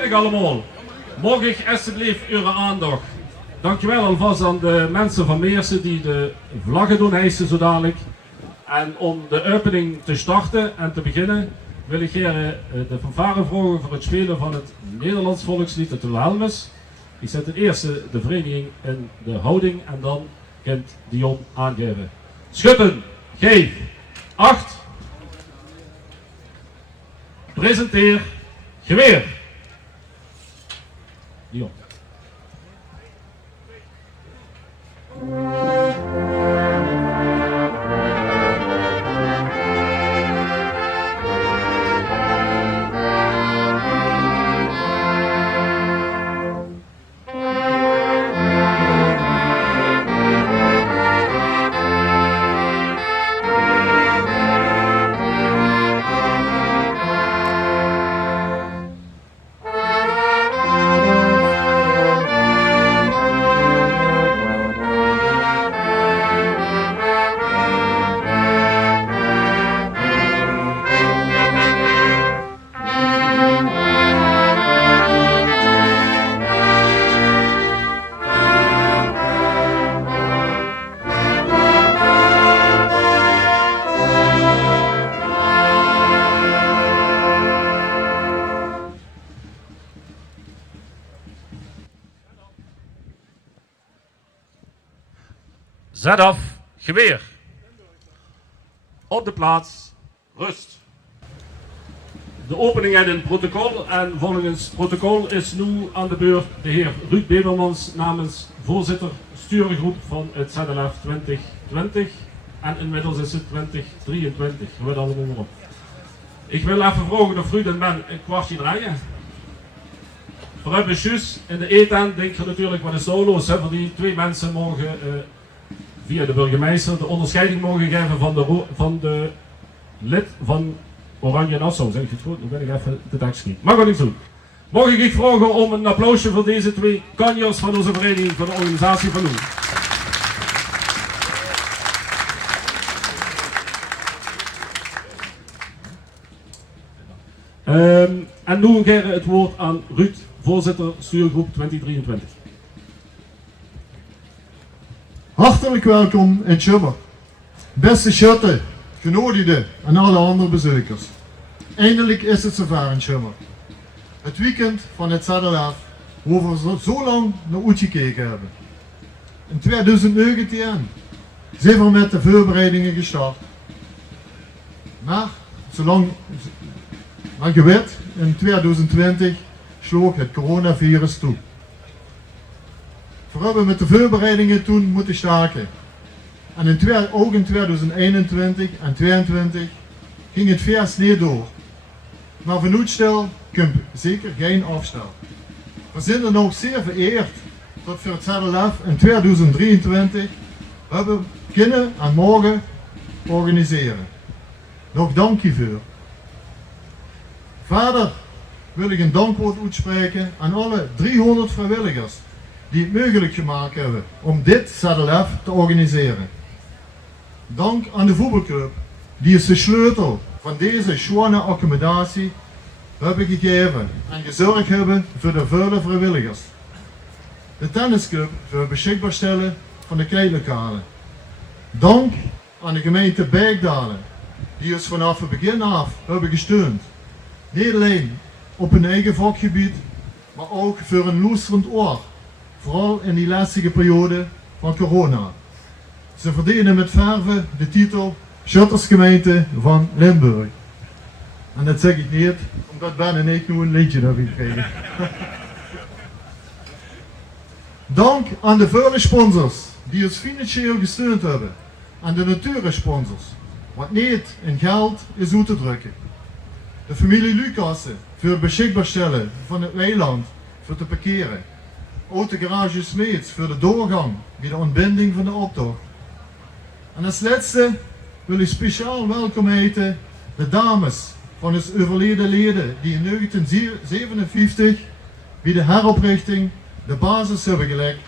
Goedemiddag allemaal. Mag ik alsjeblieft uw aandacht? Dankjewel alvast aan de mensen van Meersen die de vlaggen doen hijsen zo dadelijk. En om de opening te starten en te beginnen wil ik hier de fanfare vragen voor het spelen van het Nederlands volkslied, het Wilhelmus. Ik zet ten eerste de vereniging in de houding en dan kent Dion aangeven. Schutten, geef, 8. Presenteer, geweer. Dion. Zet af, geweer. Op de plaats, rust. De opening in het protocol en volgens het protocol is nu aan de beurt de heer Ruud Bebermans namens voorzitter stuurgroep van het ZLF 2020 en inmiddels is het 2023. We allemaal maar op. Ik wil even vragen of Ruud en Ben een kwartje draaien. Voor hebben juist in de eten denk je natuurlijk wat is solo's, hè, voor die twee mensen mogen via de burgemeester de onderscheiding mogen geven van de lid van Oranje Nassau. Zeg ik het goed? Dan ben ik even de tekst niet. Mag ik niet doen. Mag ik vragen om een applausje voor deze twee kanjers van onze vereniging, van de organisatie van u. En nu geef ik het woord aan Ruud, voorzitter stuurgroep 2023. Hartelijk welkom in Schubber. Beste schutten, genodigden en alle andere bezoekers. Eindelijk is het zover in Schubber. Het weekend van het ZLF waar we zo lang naar uitgekeken hebben. In 2019 zijn we met de voorbereidingen gestart. Maar zolang je weet, in 2020 sloeg het coronavirus toe. We hebben met de voorbereidingen toen moeten staken. En ook in 2021 en 2022 ging het vers niet door. Maar van uitstel komt zeker geen afstel. We zijn er nog zeer vereerd dat voor het ZLF in 2023 hebben kunnen en mogen organiseren. Nog dank hiervoor. Verder wil ik een dankwoord uitspreken aan alle 300 vrijwilligers die het mogelijk gemaakt hebben om dit ZLF te organiseren. Dank aan de voetbalclub die is de sleutel van deze schone accommodatie hebben gegeven en gezorgd hebben voor de vele vrijwilligers. De tennisclub voor het beschikbaar stellen van de kijklokalen. Dank aan de gemeente Bergdalen die ons vanaf het begin af hebben gesteund. Niet alleen op hun eigen vakgebied, maar ook voor een loesterend oor. Vooral in die lastige periode van corona. Ze verdienen met verve de titel Schuttersgemeente van Limburg. En dat zeg ik niet, omdat Ben en ik nu een liedje hebben gekregen. Dank aan de vele sponsors die ons financieel gesteund hebben. En de natuursponsors, wat niet in geld is uit te drukken. De familie Lucassen voor het beschikbaar stellen van het weiland voor te parkeren. Autogarage Smeets voor de doorgang bij de ontbinding van de optocht. En als laatste wil ik speciaal welkom heten de dames van ons overleden leden die in 1957 bij de heroprichting de basis hebben gelegd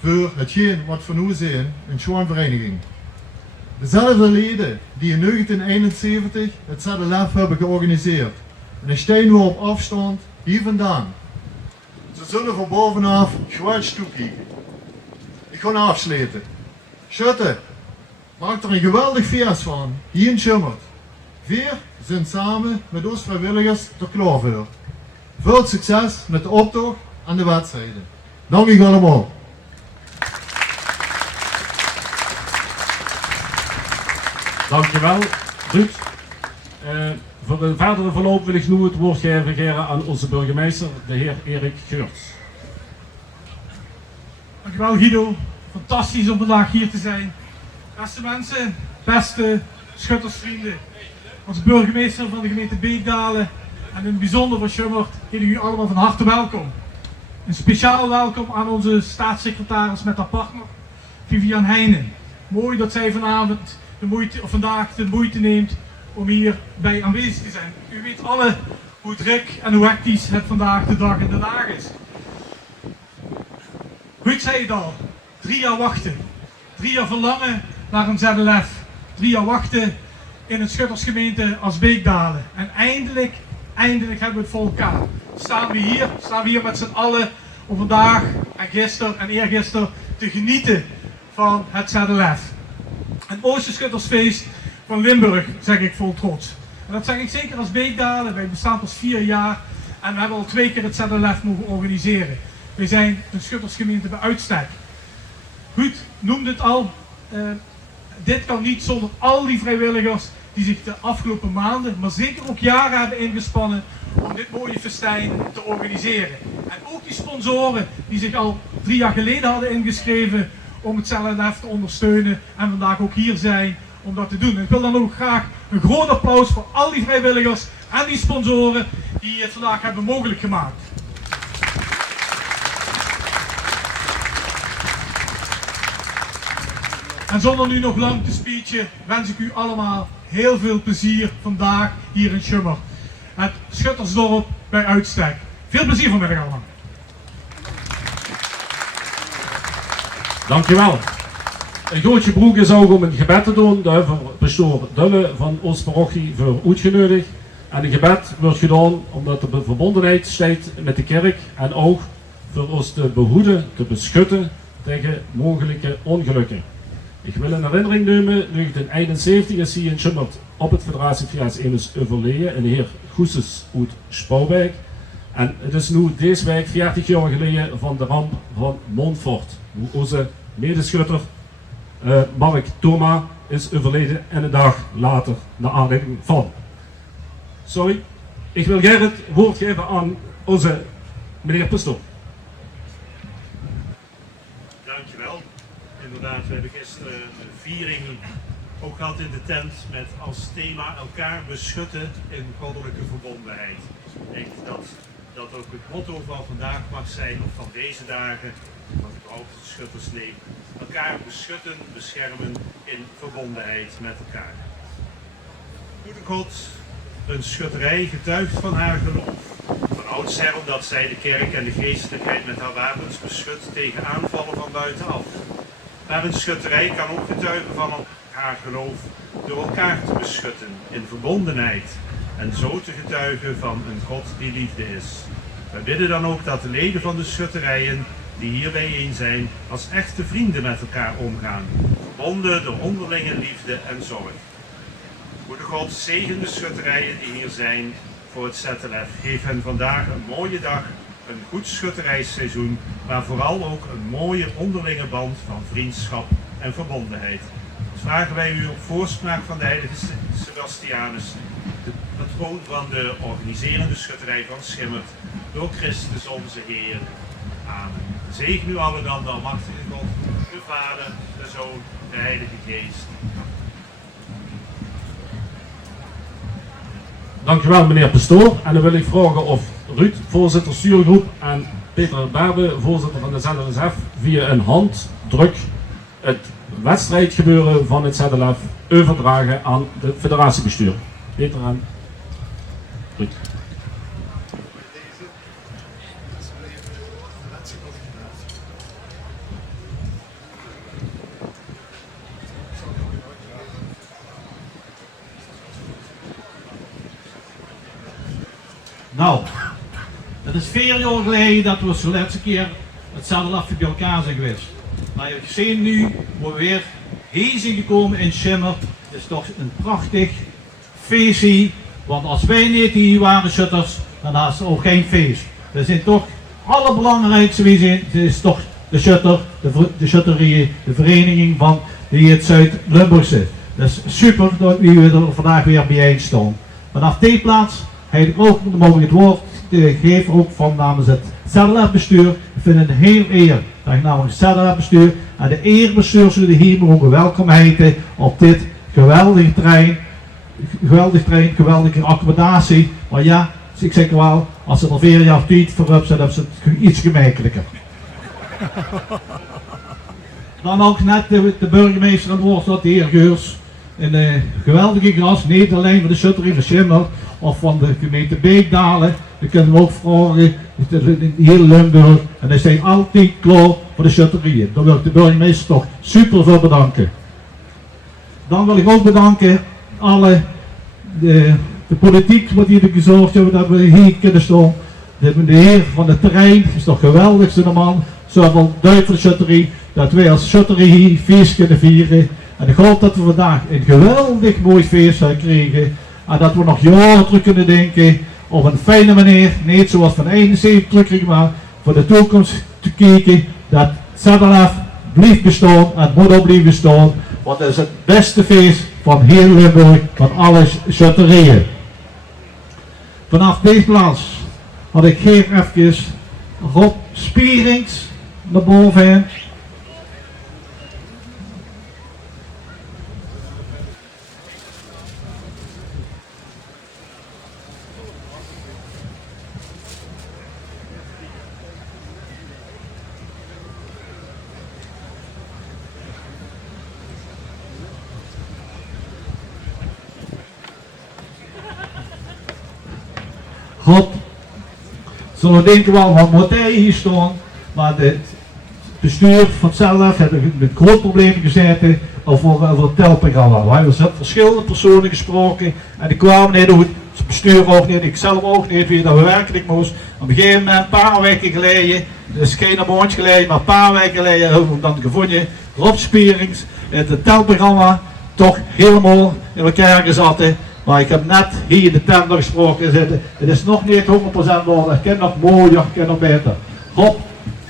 voor hetgeen wat van u zijn een schoonvereniging. Dezelfde leden die in 1971 het ZLF hebben georganiseerd. En dan staan we op afstand hier vandaan ze zullen van bovenaf gewoon toekijken. Ik ga afsluiten. Schutte, maak er een geweldig feest van, hier in Schummert. We zijn samen met ons vrijwilligers er klaar voor. Veel succes met de optocht en de wedstrijden. Dank u allemaal. Dankjewel, Ruud. Voor de verdere verloop wil ik nu het woord geven aan onze burgemeester, de heer Erik Geurts. Dankjewel Guido, fantastisch om vandaag hier te zijn. Beste mensen, beste schuttersvrienden, als burgemeester van de gemeente Beekdalen en in het bijzonder van Schummert heet ik u allemaal van harte welkom. Een speciaal welkom aan onze staatssecretaris met haar partner, Vivian Heijnen. Mooi dat zij vandaag de moeite neemt om hierbij aanwezig te zijn. U weet alle hoe druk en hoe hectisch het vandaag de dag in Den Haag is. Ruud zei het al, 3 jaar wachten. 3 jaar verlangen naar een ZLF. 3 jaar wachten in een schuttersgemeente als Beekdalen. En eindelijk hebben we het voor elkaar. Staan we hier met z'n allen om vandaag en gisteren en eergisteren te genieten van het ZLF. Het mooiste schuttersfeest van Limburg, zeg ik vol trots. En dat zeg ik zeker als Beekdalen. Wij bestaan pas 4 jaar en we hebben al 2 keer het ZLF mogen organiseren. Wij zijn een schuttersgemeente bij uitstek. Ruud noemde het al, dit kan niet zonder al die vrijwilligers die zich de afgelopen maanden, maar zeker ook jaren hebben ingespannen om dit mooie festijn te organiseren. En ook die sponsoren die zich al 3 jaar geleden hadden ingeschreven om het ZLF te ondersteunen en vandaag ook hier zijn om dat te doen. En ik wil dan ook graag een groot applaus voor al die vrijwilligers en die sponsoren die het vandaag hebben mogelijk gemaakt. En zonder nu nog lang te speechen wens ik u allemaal heel veel plezier vandaag hier in Schummert. Het Schuttersdorp bij uitstek. Veel plezier vanmiddag allemaal. Dankjewel. Een grootje broek is ook om een gebed te doen. Daar hebben we pastoor Dulle van onze parochie voor uitgenodigd. En een gebed wordt gedaan omdat er verbondenheid staat met de kerk en ook voor ons te behoeden, te beschutten tegen mogelijke ongelukken. Ik wil een herinnering nemen, 1971 is hier in Schummert op het federatiefeest eens overleden, een heer Goeses uit Spouwwijk. En het is nu deze week 40 jaar geleden van de ramp van Montfort. Hoe onze medeschutter Mark Thoma is overleden en een dag later naar aanleiding van. Sorry, ik wil graag het woord geven aan onze meneer Pastoor. Dankjewel. Inderdaad, we hebben gisteren een viering ook gehad in de tent met als thema elkaar beschutten in goddelijke verbondenheid. Ik denk dat dat ook het motto van vandaag mag zijn, of van deze dagen, van überhaupt het schuttersleven. Elkaar beschutten, beschermen in verbondenheid met elkaar. Goede God, een schutterij getuigt van haar geloof. Van oudsher omdat zij de kerk en de geestelijkheid met haar wapens beschut tegen aanvallen van buitenaf. Maar een schutterij kan ook getuigen van haar geloof door elkaar te beschutten in verbondenheid en zo te getuigen van een God die liefde is. Wij bidden dan ook dat de leden van de schutterijen die hier bijeen zijn als echte vrienden met elkaar omgaan, verbonden door onderlinge liefde en zorg. Goede God, zegen de schutterijen die hier zijn voor het ZLF. Geef hen vandaag een mooie dag, een goed schutterijseizoen, maar vooral ook een mooie onderlinge band van vriendschap en verbondenheid. Dus vragen wij u op voorspraak van de heilige Sebastianus, de patroon van de organiserende schutterij van Schimmert, door Christus onze Heer. Amen. Zegen u allen dan de almachtige God, de Vader, de Zoon, de Heilige Geest. Dankjewel meneer Pastoor. En dan wil ik vragen of Ruud, voorzitter stuurgroep, en Peter Berbe, voorzitter van de ZLF, via een handdruk het wedstrijdgebeuren van het ZLF overdragen aan de federatiebestuur. Peter en Ruud. Nou, Het is 4 jaar geleden dat we de laatste keer hetzelfde af bij elkaar zijn geweest. Maar je ziet nu, hoe we weer heen zijn gekomen in Schimmer. Het is toch een prachtig feestje. Want als wij niet hier waren, shutters, dan is het ook geen feest. Er zijn toch allerbelangrijkste wie zijn, het is toch de shutter, de shutterieën, de vereniging van die het Zuid-Limburgse. Dat is super dat we er vandaag weer bijeen staan. Vanaf die plaats heb ik ook mogen het woord geven ook van namens het ZLF-bestuur. Ik vind het een heel eer dat ik namens het ZLF-bestuur en de eerbestuur zullen hier mogen welkom heten op dit geweldige terrein. Geweldige accommodatie. Maar ja, ik zeg wel, als ze er 4 jaar tijd voor op zijn, dan is het iets gemakkelijker. Dan ook net de burgemeester aan het woord, de heer Geurs. Een geweldige gast, niet alleen van de shutterie van Schimmer of van de gemeente Beekdalen. Dat kunnen we ook vragen, hier in Limburg. En die zijn altijd klaar voor de shutterieën. Daar wil ik de burgemeester toch super voor bedanken. Dan wil ik ook bedanken alle de politiek wat hier gezorgd hebben dat we hier kunnen staan. De heer van het terrein is toch geweldigste man. Zoveel duit voor de shutterie, dat wij als shutterie hier feest kunnen vieren. En ik hoop dat we vandaag een geweldig mooi feest krijgen. En dat we nog jaren terug kunnen denken op een fijne manier. Niet zoals van 71 terug, maar voor de toekomst te kijken dat ZLF blijft bestaan en moet ook blijven bestaan. Want het is het beste feest van heel Limburg, van alle shutterieën. Vanaf deze plaats had ik hier even Rob Spierings naar boven. God, zullen denken wel, wat moet hij hier staan? Maar het bestuur van zelf heeft een groot probleem gezeten over het telprogramma. We hebben met verschillende personen gesproken en die kwamen niet uit. Het bestuur ook niet, ik zelf ook niet, wie dat we werkelijk moest. Op een gegeven moment, een paar weken geleden, dus geen maand geleden, maar een paar weken geleden hebben we dan gevonden, Rob Spierings, het telprogramma toch helemaal in elkaar gezet. Maar ik heb net hier in de tent nog gesproken en zitten. Het is nog niet 100% worden. Het kan nog mooier, het kan nog beter. Rob,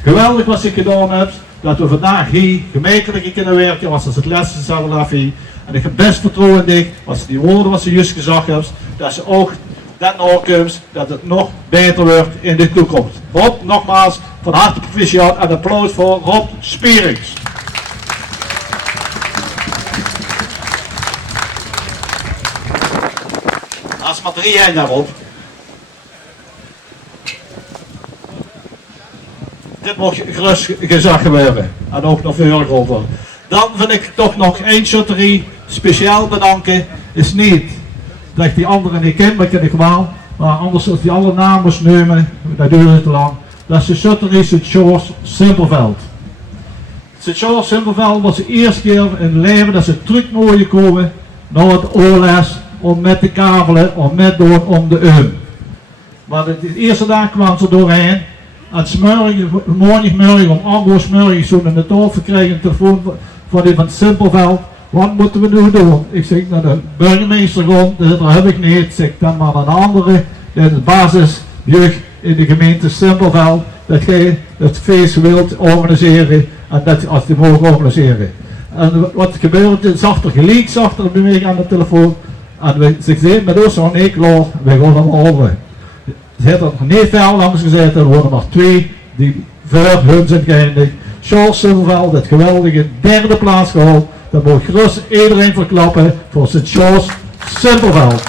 geweldig wat je gedaan hebt. Dat we vandaag hier gemakkelijker kunnen werken. Was het laatste zelf hier. En ik heb best vertrouwen in dich. Als die woorden wat ze juist gezegd hebben. Dat ze ook dat aankomst. Dat het nog beter wordt in de toekomst. Rob, nogmaals van harte proficiat en applaus voor Rob Spierings. Als materiaal daarop. Dit mag gerust gezag worden. En ook nog veel groter. Dan vind ik toch nog één shutterie speciaal bedanken. Is niet dat ik die anderen niet ken, maar ken ik wel. Maar anders als die alle namen moest nemen, dat duurt het te lang. Dat is de shutterie Sint-George Simpelveld. Sint-George Simpelveld was de eerste keer in het leven dat ze terug mogen komen naar het oorles. Om met te kabelen, om met door om de eum. Maar de eerste dag kwamen ze doorheen. En morgen om 8 uur 's morgens zo in de tafel gekregen een telefoon van die van Simpelveld. Wat moeten we nu doen? Ik zeg naar de burgemeester gewoon, dat heb ik niet. Ik zeg dan maar een andere, de basisjeugd in de gemeente Simpelveld. Dat jij het feest wilt organiseren en dat als die mogen organiseren. En wat gebeurt, zag er gelijk, zag er bij mij aan de telefoon. En we zeggen met ons nog niet klaar, we gaan hem over. Ze hebben er niet veel langs gezeten, er worden maar 2 die voor hun zijn geëindigd. Charles Simpelveld, het geweldige 3e plaats gehaald. Dat moet gerust iedereen verklappen voor Sint Charles Simpelveld.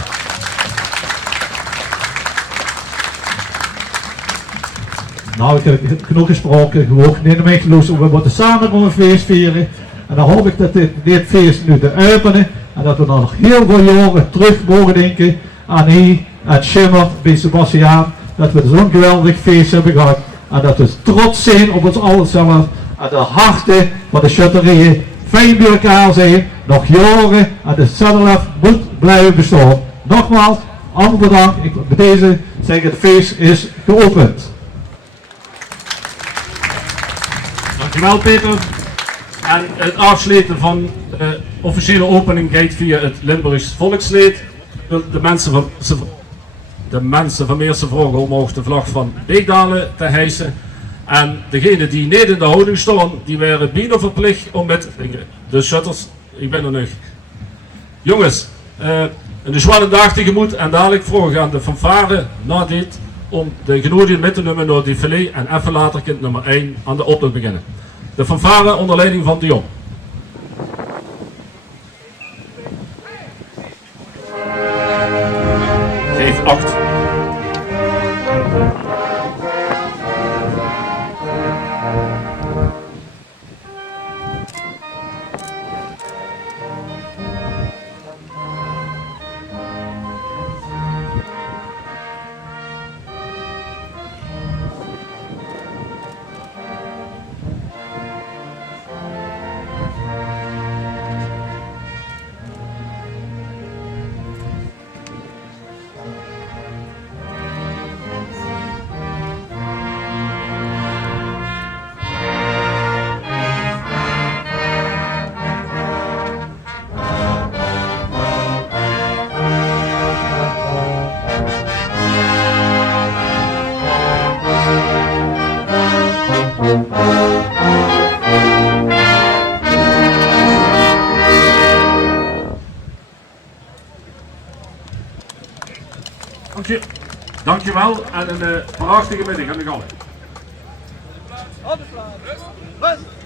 Nou, ik heb genoeg gesproken, gewoon niet meer gelozen. We moeten samen gewoon een feest vieren. En dan hoop ik dat dit feest nu te openen. En dat we dan nog heel veel jaren terug mogen denken aan hier, aan Schimmer, bij Sebastiaan. Dat we zo'n geweldig feest hebben gehad. En dat we trots zijn op ons allen zelf. En de harten van de shutterieën fijn bij elkaar zijn. Nog jaren en de ZLF moet blijven bestaan. Nogmaals, allemaal bedankt. Bij deze zeg het feest is geopend. Dankjewel Peter. En het afsluiten van de officiële opening gaat via het Limburgs volkslied. Ik wil de mensen van Meersen vragen om ook de vlag van Beekdalen te hijsen. En degenen die niet in de houding staan, die waren bijna verplicht om met de shutters. Ik ben er nog. Jongens, een zware dag tegemoet en dadelijk vragen aan de fanfare na dit om de genodigden met te nemen naar die défilé en even later kind nummer 1 aan de optocht beginnen. De fanfare onder leiding van Dion. Geef 8. Dankjewel en een prachtige middag aan de gallen. Op de plaats. Rust.